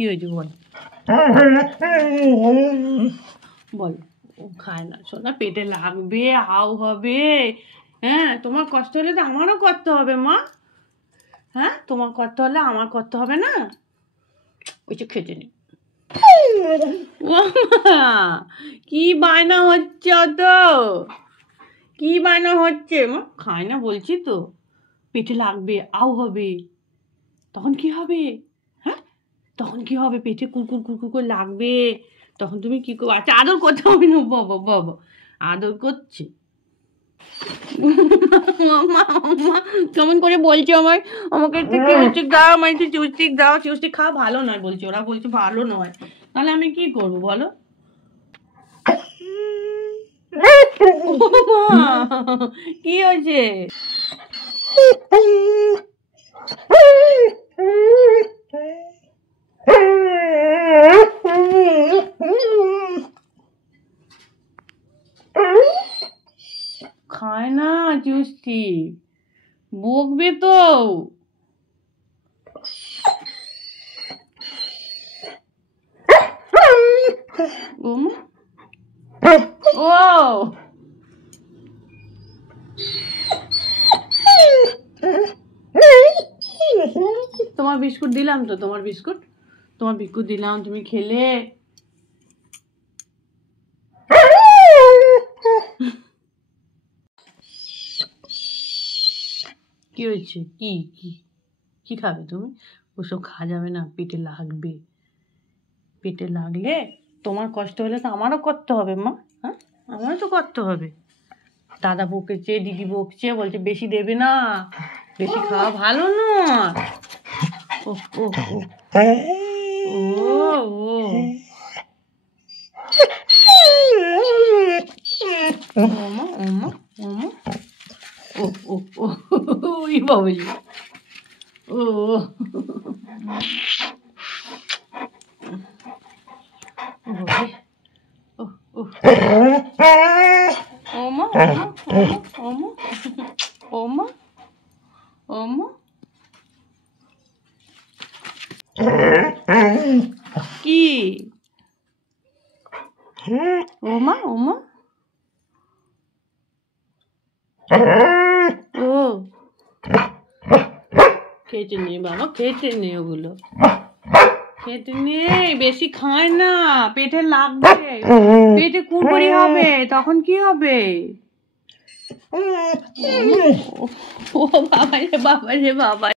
কি হয়েছে বল বল। ও খায় না সোনা, পেটে লাগবে, হাউ হবে। হ্যাঁ, তোমার কষ্ট হলে তো আমারও করতে হবে মা। হ্যাঁ, তোমার করতে হলে আমার করতে হবে না? ওইটা খেতে নে। কি বায়না হচ্ছে তো, কি বায়না হচ্ছে মা? খায় না বলছি তো, পেটে লাগবে, আউ হবে, তখন কি হবে? হ্যাঁ, তখন কি হবে? পেটে কুরকুর কুরকুর করে লাগবে, তখন তুমি কি করবে? আচ্ছা, আদর করতে হবে না বাবা, বাবা আদর করছে। কেমন করে বলছে আমাকে একটু চুস্টিক দাও, আমার একটু চুস্টিক দাও। চুস্টিক খাওয়া ভালো নয় বলছে, ওরা বলছে ভালো নয়। তাহলে আমি কি করবো বলো? কি হয়েছে? খায় না চুস্টি, বকবে তো। ও তোমার বিস্কুট দিলাম তো, তোমার বিস্কুট দিলাম, তুমি খেলে। কি হয়েছে? কি কি কি খাবে তুমি? ওসব খাওয়া যাবে না, পেটে লাগবে। পেটে লাগলে তোমার কষ্ট হলে তো আমারও করতে হবে মা। হ্যাঁ, আমারও তো করতে হবে। দাদা বকেছে, দিদি বকছে, বলছে বেশি দেবে না, বেশি খাওয়া ভালো নয়। ও ও ও ও ওমা ওমা ওমা ও ও ও ওই বাবলি ও ওমা ওমা ওমা ওমা কি ওমা ওমা ও খেতে নেই বাবা, খেতে নেই, ওগুলো খেতে নেই, বেশি খায় না, পেটে লাগবে, পেটে কুড়কুড়ি হবে, তখন কি হবে? ও বাবা রে বাবা রে বাবা।